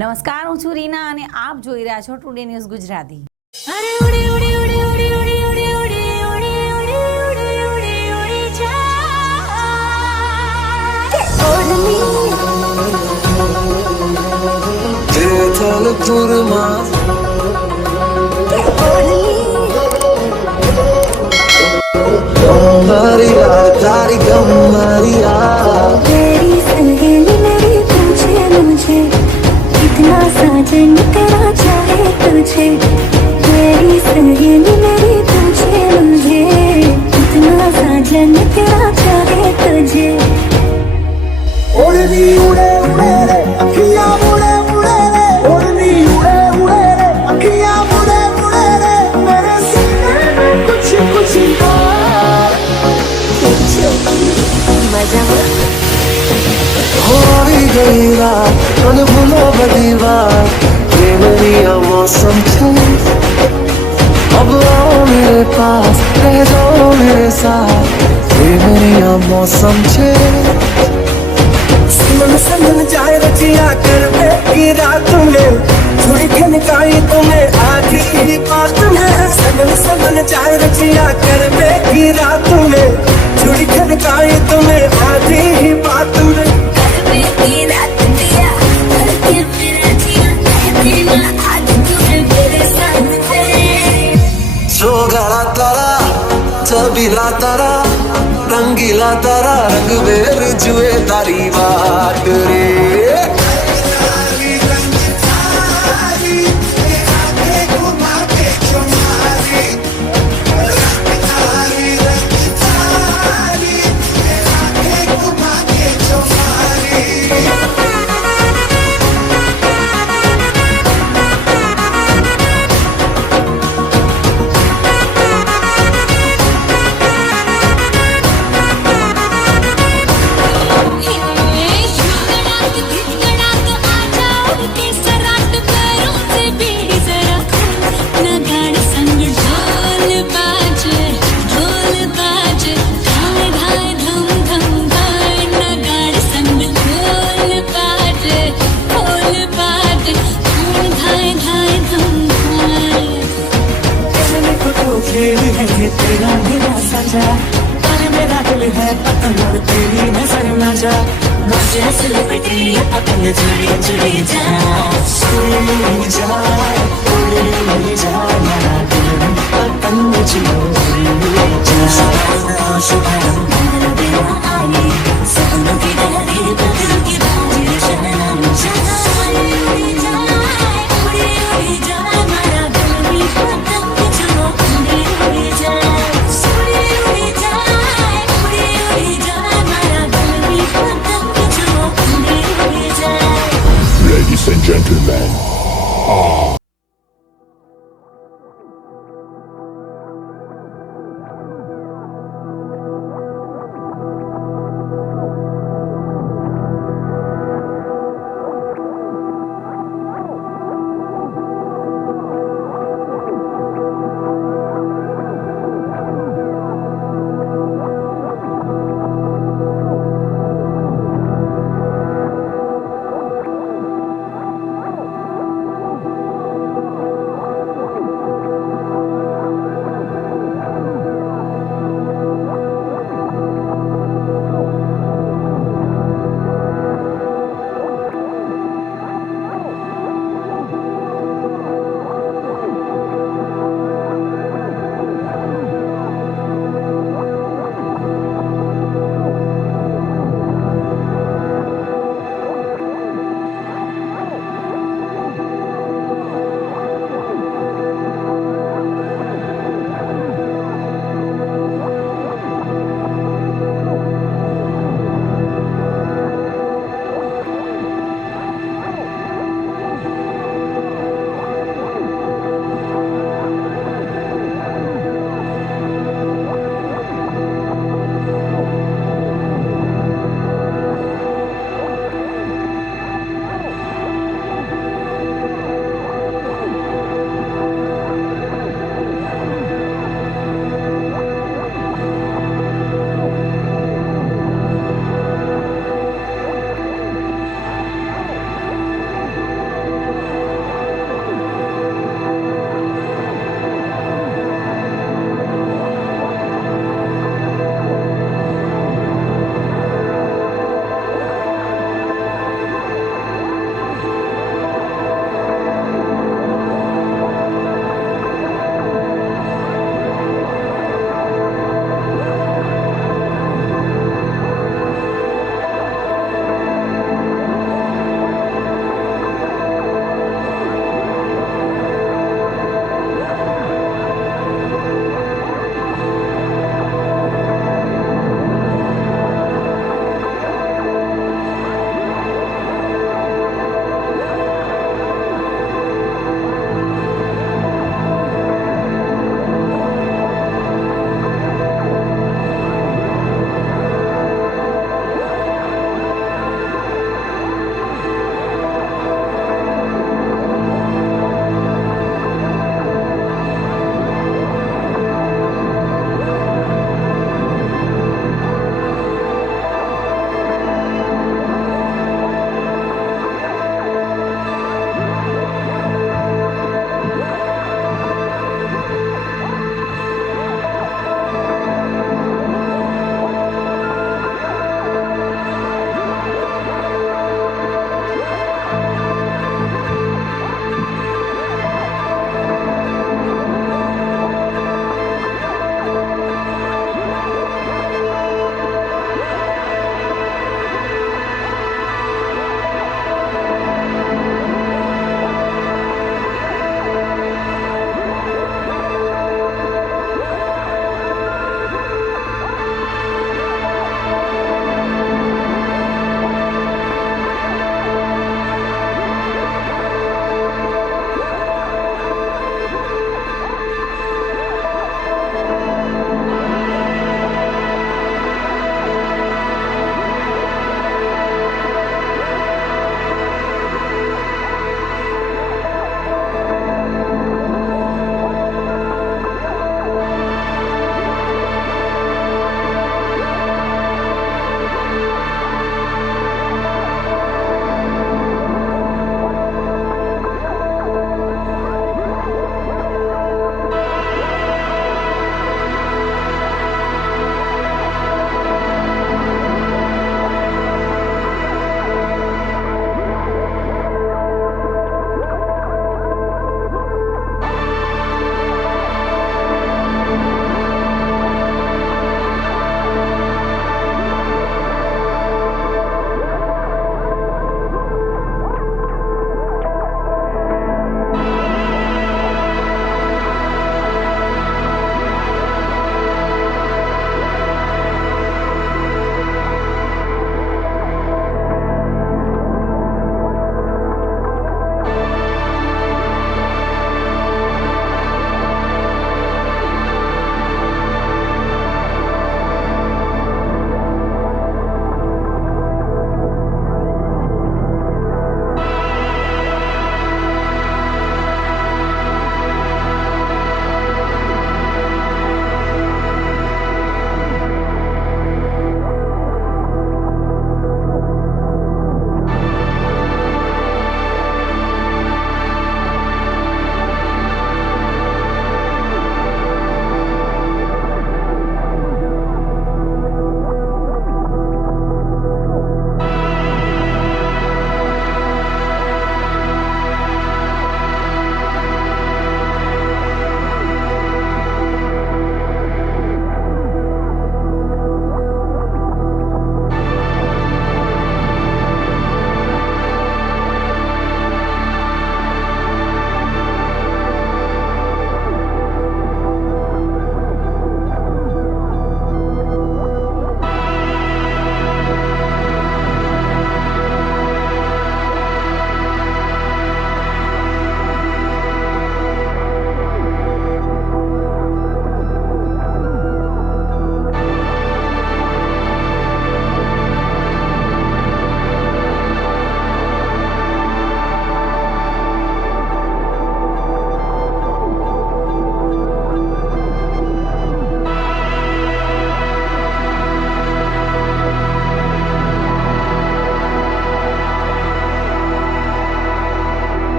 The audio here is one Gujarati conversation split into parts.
નમસ્કાર, હું છું રીના અને આપ જોઈ રહ્યા છો ટુડે ન્યૂઝ ગુજરાતી. साजन तेरा चाहे तुझे मेरी सहेली मेरी पूछे मुझे कितना साजन तेरा चाहे तुझे ओढ़नी उड़े उड़े रे अखियां उड़े उड़े रे ओढ़नी उड़े उड़े रे अखियां उड़े उड़े रे मेरे सीने में कुछ कुछ मजा हो गई रात मन भूलो बदी बात प्रेमरिया मौसम छे अब आओ मेरे पास रह जाओ मेरे साथ प्रेमरिया मौसम छे मन समन जाए रचिया कर की रात में थोड़ी खनकाई तुम्हें आधी ही बात में समन समन जाए रचिया कर की रात में थोड़ी खनकाई तुम्हें आधी ही बात में सोगला तारा छबीला तारा रंगीला तारा रंग बेर जुए तारी बात रे तेरा मेरा सजा पर मेरा दिल है पतंग और तेरी नजर न जा मुझे सेलिब्रिटी अपन जुड़ी जुड़ी जा उड़ जा उड़ जा मेरा दिल पतंग जुड़ी जा शुभम तेरा आई सपनों की लहरी बदल की बाजी शहनाई जा उड़ी जा उड़ी जा मेरा दिल पतंग जुड़ी उड़ी जा Ladies and gentlemen,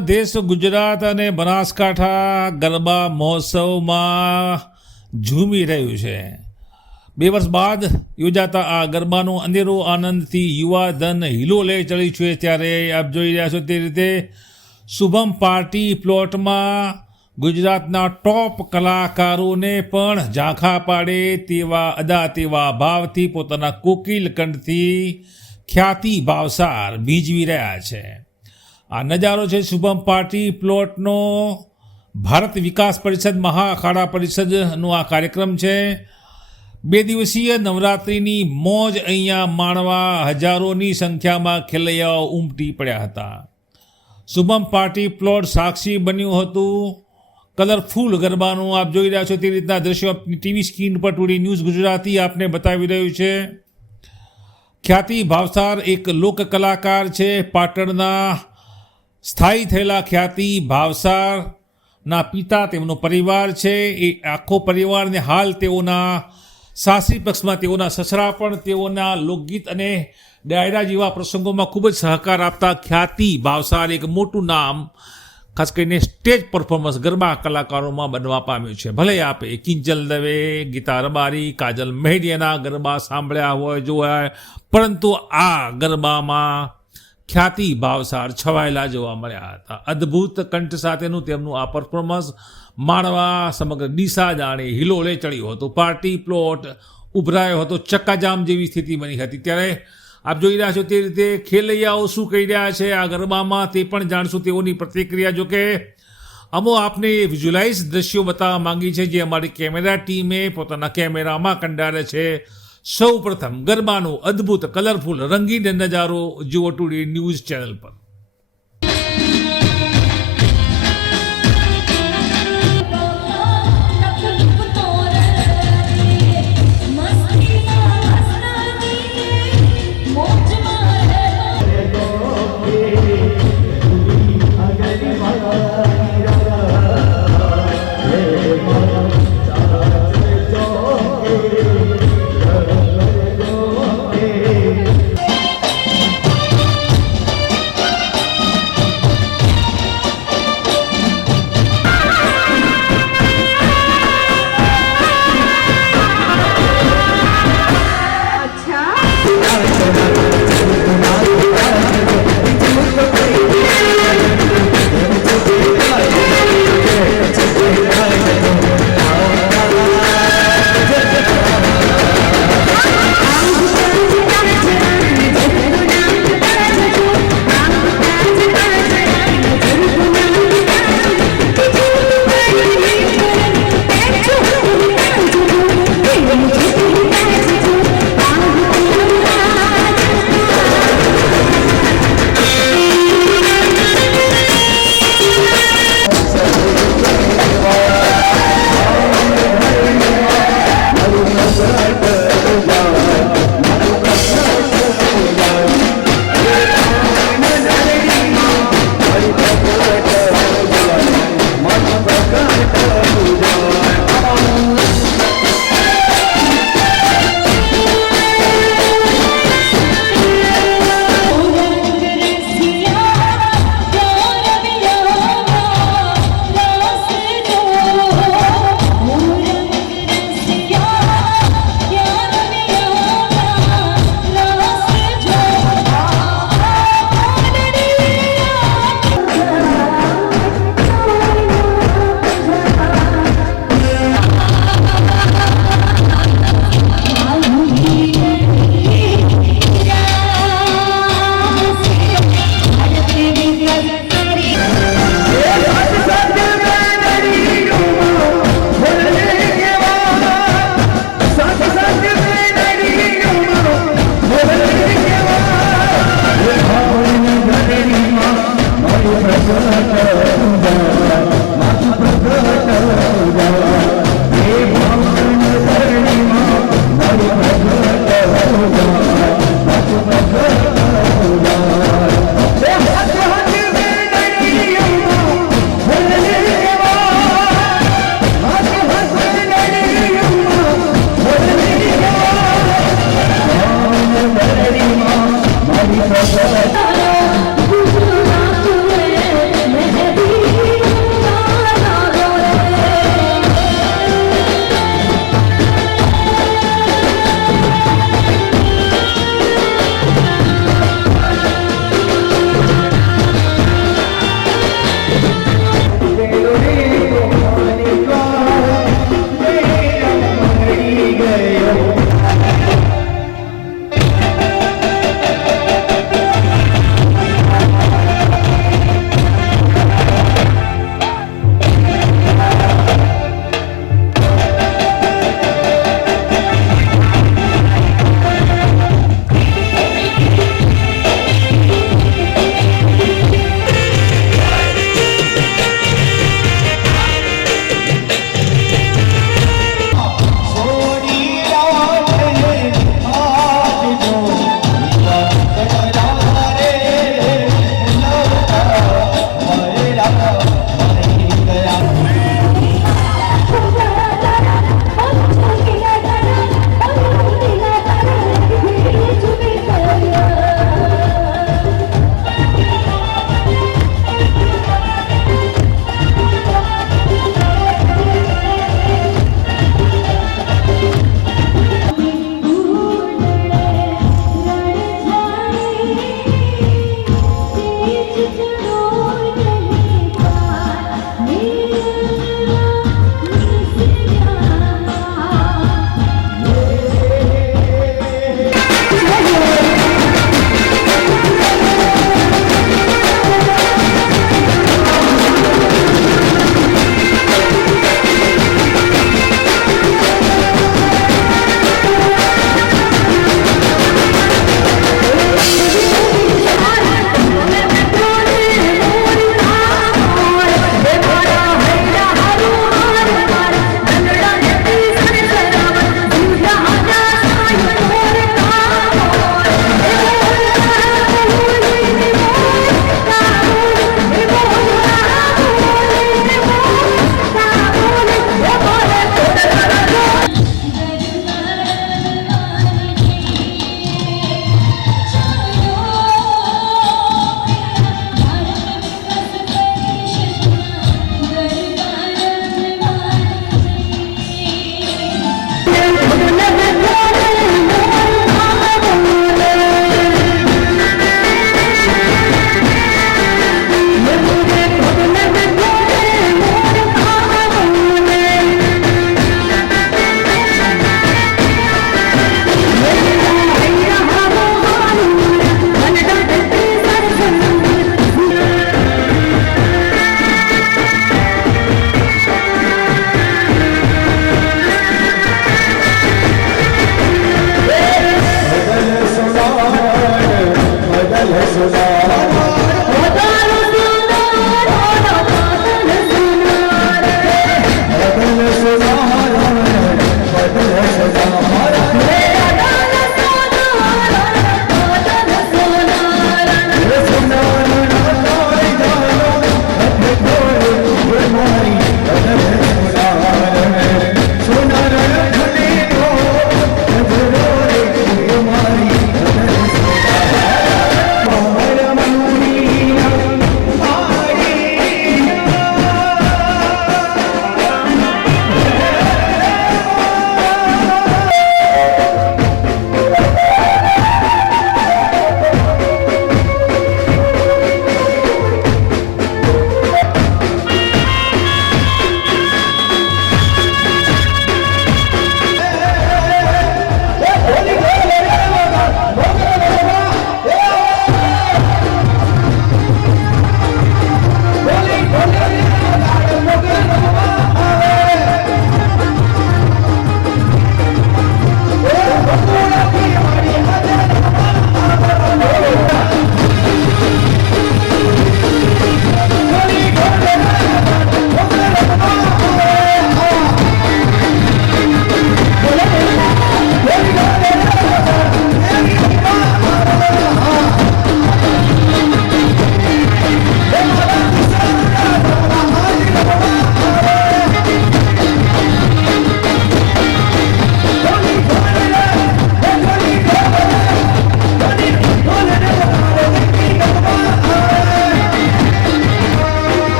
દેશ ગુજરાત અને બનાસકાંઠા ગરબા મહોત્સવમાં ઝૂમી રહ્યું છે. 2 વર્ષ બાદ યોજાતા આ ગરબાનો અંધેરો આનંદથી યુવા ધન હિલોલે ચડી છે. ત્યારે આપ જોઈ રહ્યા છો તે રીતે શુભમ પાર્ટી પ્લોટમાં ગુજરાતના ટોપ કલાકારોને પણ ઝાંખા પાડે તેવા અદા તેવા ભાવથી પોતાના કોકિલ કંઠથી ખ્યાતિ ભાવસાર ભીજવી રહ્યા છે. આ નજારો છે શુભમ પાર્ટી પ્લોટનો. ભારત વિકાસ પરિષદ મહાઅખાડા પરિષદનો આ કાર્યક્રમ છે. 2 દિવસીય નવરાત્રિની મોજ અહીંયા માણવા હજારોની સંખ્યામાં ખેલૈયાઓ ઉમટી પડ્યા હતા. શુભમ પાર્ટી પ્લોટ સાક્ષી બન્યું હતું કલરફુલ ગરબાનું. આપ જોઈ રહ્યા છો તે રીતના દ્રશ્યો ટીવી સ્ક્રીન પર ટુડે ન્યૂઝ ગુજરાતી આપને બતાવી રહ્યું છે. ખ્યાતિ ભાવસાર એક લોક કલાકાર છે. પાટણના સ્થાયી થયેલા ખ્યાતિ ભાવસારના પિતા તેમનો પરિવાર છે. એ આખો પરિવારને હાલ તેઓના સાસરી પક્ષમાં તેઓના સસરા પણ તેઓના લોકગીત અને ડાયરા જેવા પ્રસંગોમાં ખૂબ જ સહકાર આપતા ખ્યાતિ ભાવસાર એક મોટું નામ ખાસ કરીને સ્ટેજ પરફોર્મન્સ ગરબા કલાકારોમાં બનવા પામ્યું છે. ભલે આપે કિંજલ દવે, ગીતા રબારી, કાજલ મહેડિયાના ગરબા સાંભળ્યા હોય જોયા, પરંતુ આ ગરબામાં ખ્યાતિ ભાવસાર છવાયેલા જોવા મળ્યા હતા. અદ્ભુત કંઠ સાથેનું તેમનું આ પરફોર્મન્સ માણવા સમગ્ર ડીસા જાણે હિલોળે ચડ્યો હતો. પાર્ટી પ્લોટ ઉભરાયો હતો, ચક્કાજામ જેવી સ્થિતિ બની હતી. ત્યારે આપ જોઈ રહ્યા છો તે રીતે ખેલૈયાઓ શું કહી રહ્યા છે આ ગરબામાં તે પણ જાણશું તેઓની પ્રતિક્રિયા. જોકે અમો આપને વિઝ્યુલાઇઝ દ્રશ્યો બતાવવા માંગી છે જે અમારી કેમેરા ટીમે પોતાના કેમેરામાં કંડારે છે. સૌ પ્રથમ ગરબાનો અદ્ભુત કલરફુલ રંગીન નજારો જુઓ ટુડે ન્યૂઝ ચેનલ પર.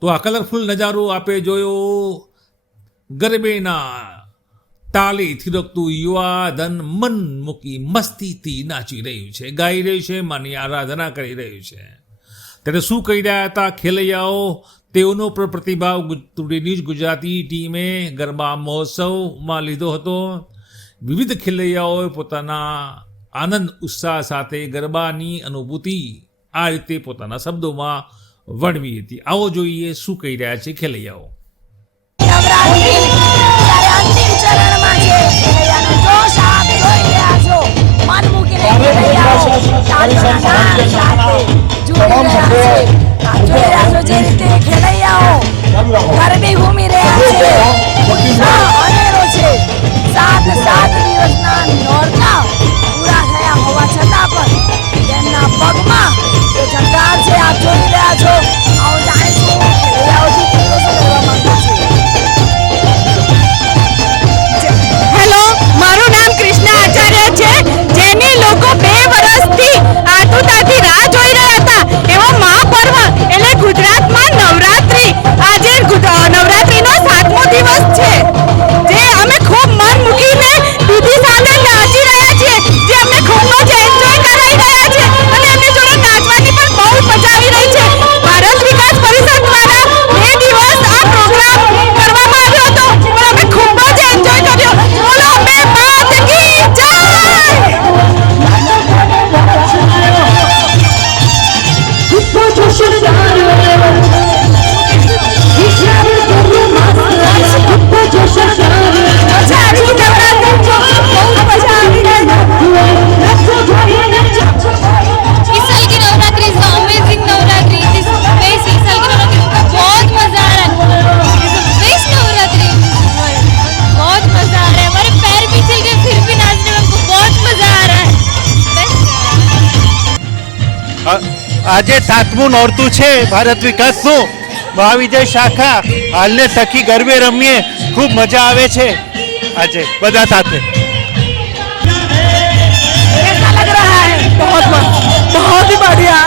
તો આ કલરફુલ નજારો આપે જોયો ગરબેના તાલી થીરકતું યુવાધન મન મૂકી મસ્તીથી નાચી રહ્યું છે, ગાઈ રહ્યું છે, માની આરાધના કરી રહ્યું છે. ત્યારે શું કહી રહ્યા હતા ખેલૈયાઓ તેઓનો પણ પ્રતિભાવ ટુડે ન્યૂઝ ગુજરાતી ટીમે ગરબા મહોત્સવમાં લીધો હતો. વિવિધ ખેલૈયાઓએ પોતાના આનંદ ઉત્સાહ સાથે ગરબાની અનુભૂતિ આ રીતે પોતાના શબ્દોમાં વર્ણવી હતી. આવો જોઈએ શું કહી રહ્યા છે ખેલૈયાઓ. અંતિમ ચરણમાં છે. ખેલૈયાનો જોશ આપ જોઈ રહ્યા છો. મન મૂકીને ખેલૈયાઓ તાળીઓના તાલ સાથે જોઈ રહ્યા છે. જોઈ રહ્યા છો જે રીતે ખેલૈયાઓ ગરબે ઘૂમી રહ્યા છે. ઉત્સાહ અનેરો છે. 7 દિવસના નોરતા પૂરા થયા હોવા છતાં પણ તેમના પગમાં જે ઝંકાર છે આપ જોઈ રહ્યા છો. આવો જાણીશું ખેલૈયાઓથી કેટલો શું કહેવા માંગે છે. હેલો, મારું નામ કૃષ્ણા આચાર્ય છે, જેની લોકો 2 વર્ષથી આતુરતાથી રાહ જોઈ રહ્યા હતા. એવો મહાપર્વ એટલે ગુજરાતમાં નવરાત્રી. આજે નવરાત્રીનો 7મો દિવસ છે, જે અમે ખૂબ મન મૂકીને દીદી સાથે નાચી રહ્યા છીએ, જે અમને ખૂબ જ એન્જોય કરાવી રહ્યા છે અને એમની જોડે નાચવાની પણ બહુ મજા આવી રહી છે. ભારત વિકાસ પરિષદ દ્વારા 2 દિવસ આ પ્રોગ્રામ કરવામાં આવ્યો હતો, પણ અમે ખૂબ જ એન્જોય કર્યો. બોલો અંબે માત કી જય. इस साल की Navratri is amazing Navratri. This best इस साल की नवरात्रि बहुत मजा आ रहा है. बेस्ट नवरात्रि बहुत मजा आ रहा है. हमारे पैर भी चल गए फिर भी नाचने में हमको बहुत मजा आ रहा है. આજે 7મું નોરતું છે ભારત વિકાસનું. મહાવિજય શાખા હાલને થકી ગરબે રમીએ, ખૂબ મજા આવે છે આજે બધા સાથે. कैसा लग रहा है? बहुत ही बढ़िया.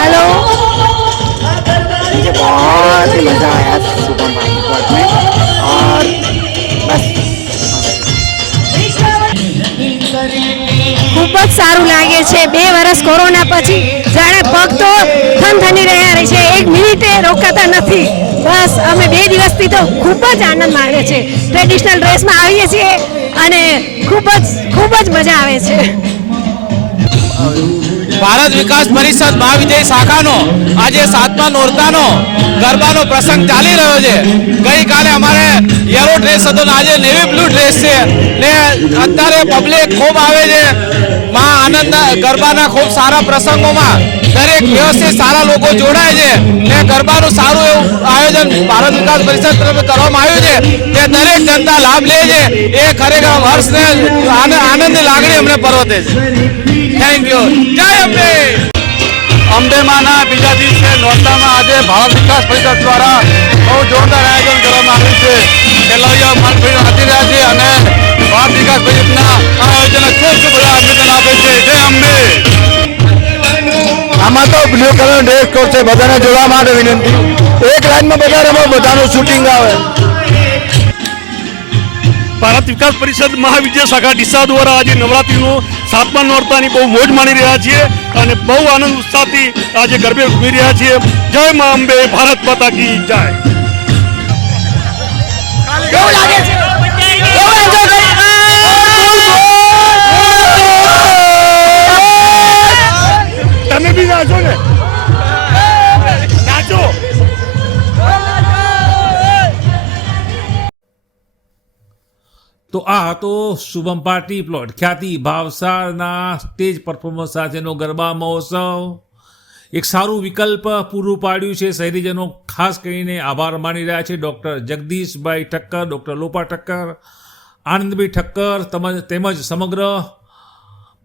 हेलो, मुझे बहुत ही मज़ा आया सुबह मॉर्निंग वॉक में और बस ખૂબ જ સારું લાગે છે. 2 વર્ષ કોરોના પછી જાણે પગ તો થનથની રહ્યા છે, 1 મિનિટે રોકાતા નથી. બસ અમે 2 દિવસથી તો ખૂબ જ આનંદ માણીએ છીએ. ટ્રેડિશનલ ડ્રેસમાં આવીએ છીએ અને ખૂબ જ મજા આવે છે. ભારત વિકાસ પરિષદ મહાવિજય શાખાનો આજે 7મા નોરતાનો ગરબાનો પ્રસંગ ચાલી રહ્યો છે. ગઈકાલે અમારે યલો ડ્રેસ હતો ને આજે નેવી બ્લુ ડ્રેસ છે ને અત્યારે પબ્લિક ખૂબ આવે છે. માં આનંદ ગરબાના ખૂબ સારા પ્રસંગોમાં દરેક વ્યવસ્થિત સારા લોકો જોડાય છે ને ગરબાનું સારું એવું આયોજન ભારત વિકાસ પરિષદ તરફથી કરવામાં આવ્યું છે તે દરેક જનતા લાભ લે છે. એ ખરેખર હર્ષને આનંદની લાગણી અમને પર્વતે છે. Thank you. જય અંબે. અંબે માના બીજા દિવસે નોરતામાં આજે ભારત વિકાસ પરિષદ દ્વારા બહુ જોરદાર આયોજન કરવામાં આવ્યું છે. ખેલૈયાઓ મનભરી નાચી રહ્યા છે અને ભારત વિકાસ પરિષદના આયોજન ખૂબ બધા અભિનંદન આપે છે. જય અંબે. આમાં તો બ્લુ કલર ડ્રેસ કોડ છે, બધાને જોડવા માટે વિનંતી. એક લાઈનમાં બધા રમો, બધાનું શૂટિંગ આવે. ભારત વિકાસ પરિષદ મહાવિજય શાખા ડીસા દ્વારા આજે નવરાત્રિનું 7મા નોરતાની બહુ મોજ માણી રહ્યા છીએ અને બહુ આનંદ ઉત્સાહથી આજે ગરબે ઘૂમી રહ્યા છીએ. જય મા અંબે, ભારત માતા કી જય. કેવું લાગે છે? કેવું એન્જોય કરી? તમે બી નાચો ને, નાચો. તો આ હતો શુભમ પાર્ટી પ્લોટ ખ્યાતિ ભાવસારના સ્ટેજ પરફોર્મન્સ સાથેનો ગરબા મહોત્સવ. એક સારું વિકલ્પ પૂરું પાડ્યું છે. શહેરીજનો ખાસ કરીને આભાર માની રહ્યા છે ડૉક્ટર જગદીશભાઈ ઠક્કર, ડૉક્ટર લોપા ઠક્કર, આનંદભાઈ ઠક્કર તેમજ સમગ્ર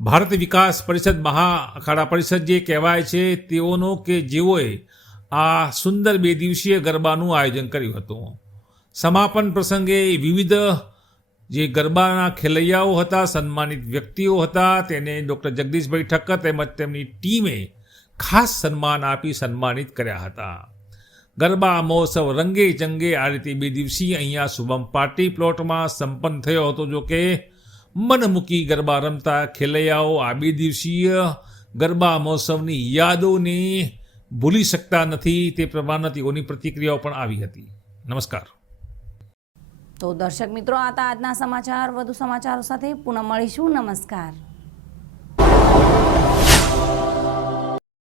ભારત વિકાસ પરિષદ મહા અખાડા પરિષદ જે કહેવાય છે તેઓનો કે જેઓએ આ સુંદર 2 દિવસીય ગરબાનું આયોજન કર્યું હતું. સમાપન પ્રસંગે વિવિધ જે ગરબાના ખેલૈયાઓ હતા, સન્માનિત વ્યક્તિઓ હતા, તેને ડૉક્ટર જગદીશભાઈ ઠક્કર તેમજ તેમની ટીમે ખાસ સન્માન આપી સન્માનિત કર્યા હતા. ગરબા મહોત્સવ રંગે ચંગે આ રીતે 2 દિવસીય અહીંયા શુભમ પાર્ટી પ્લોટમાં સંપન્ન થયો હતો. જો કે મન મૂકી ગરબા રમતા ખેલૈયાઓ આ 2 દિવસીય ગરબા મહોત્સવની યાદોને ભૂલી શકતા નથી. તે પ્રમાણે તેઓની પ્રતિક્રિયાઓ પણ આવી હતી. નમસ્કાર. તો દર્શક મિત્રો, આ હતા આજના સમાચાર. વધુ સમાચારો સાથે પુનઃ મળીશું. નમસ્કાર.